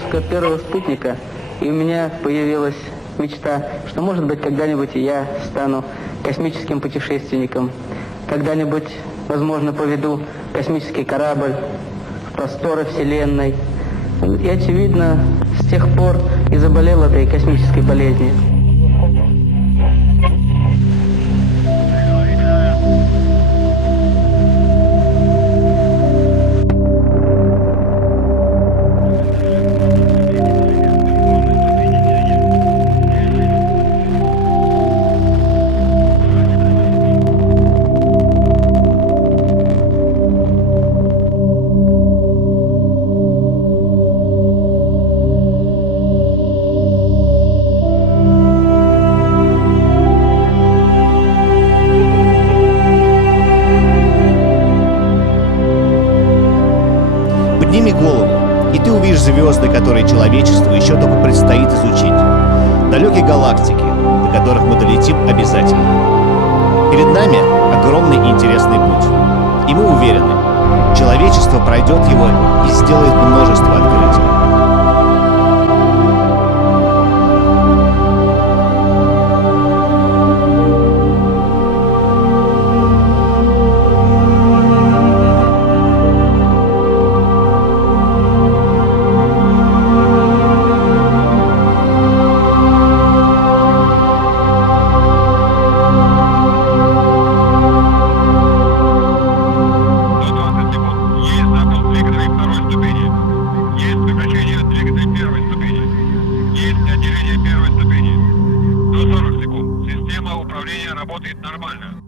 запуска первого спутника, и у меня появилась мечта, что, может быть, когда-нибудь и я стану космическим путешественником. Когда-нибудь, возможно, поведу космический корабль в просторы Вселенной. И, очевидно, с тех пор и заболел этой космической болезнью. Подними голову, и ты увидишь звезды, которые человечеству еще только предстоит изучить. Далекие галактики, до которых мы долетим обязательно. Перед нами огромный и интересный путь. И мы уверены, человечество пройдет его и сделает множество открытий. Отделение первой ступени. До 40 секунд. Система управления работает нормально.